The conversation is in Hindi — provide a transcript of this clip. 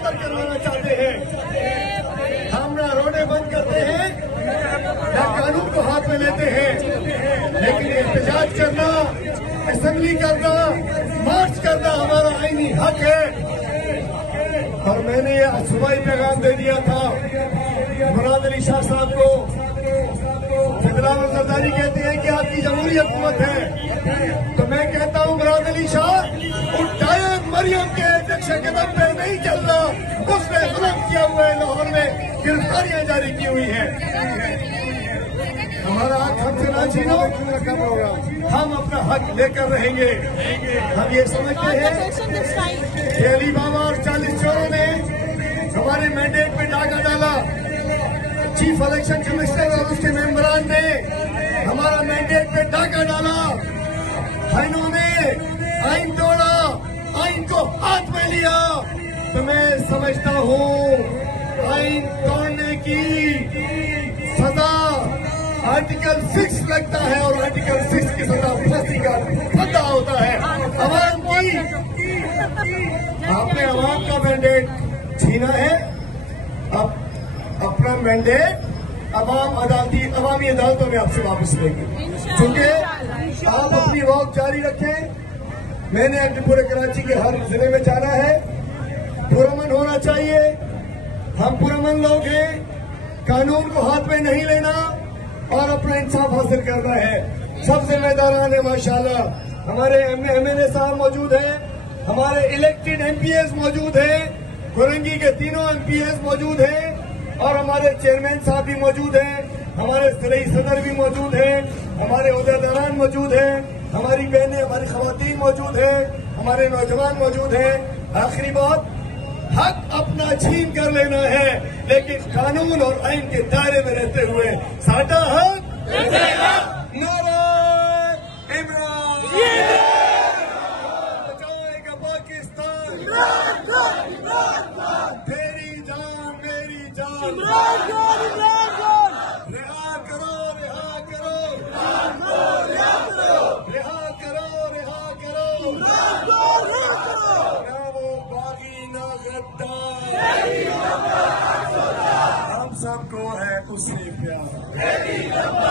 कत्ल करवाना चाहते हैं। हम ना रोडें बंद करते हैं ना कानून को हाथ में लेते हैं, लेकिन एहतजाज करना, असेंबली करना, मार्च करना हमारा आईनी हक है। और मैंने ये सुबह ही पैगाम दे दिया था मुराद अली शाह साहब को। फिलहाल जरदारी कहते हैं कि आपकी जमहूरी हुकूमत है, तो मैं कहता हूं मुराद अली शाह उठाए मरियम के अध्यक्ष कदम पे नहीं चल रहा, उसने जुल्म किया हुआ है, लाहौर में गिरफ्तारियां जारी की हुई है। हमारा हक हमसे ना छीनो, हम अपना हक लेकर रहेंगे। हम ये समझते हैं कि अली बाबा और 40 चोरों ने हमारे मैंडेट पे डाका डाला। चीफ इलेक्शन कमिश्नर और उसके मेंबरान ने हमारा मैंडेट पे डाका डाला। इन्होंने आइन तोड़ा, आइन को हाथ में लिया। तो मैं समझता हूँ आइन तोड़ने की सजा आर्टिकल 6 लगता है और आर्टिकल 6 की सजा फांसी का फंदा होता है। अवाम की आपने अवाम का मैंडेट छीना है, अब अपना मैंडेट अवामी अदालतों में आपसे वापस लेंगे। क्योंकि आप अपनी वॉक जारी रखें। मैंने अब पूरे कराची के हर जिले में जाना है। पुरअमन होना चाहिए। हम पुरअमन लोग हैं, कानून को हाथ में नहीं लेना और अपना इंसाफ हासिल करना है। सब जिम्मेदारान है माशाल्लाह। हमारे एमएलए साहब मौजूद हैं, हमारे इलेक्टेड एमपीएस मौजूद हैं, खुरंगी के तीनों एमपीएस मौजूद हैं और हमारे चेयरमैन साहब भी मौजूद हैं, हमारे ज़िले सदर भी मौजूद हैं, हमारे ओहदेदारान मौजूद हैं, हमारी बहनें, हमारी खवातीन मौजूद हैं, हमारे नौजवान मौजूद हैं। आखिरी बात, हक अपना छीन कर लेना है, लेकिन कानून और आइन के दायरे में रहते हुए साडा हक नारा इमरान बचाएगा पाकिस्तान, तेरी जान मेरी जान, रिहा करो रिहा करो, रिहा करो रिहा करो, ना वो बागी ना गद्दार, हम सबको है उससे प्यार।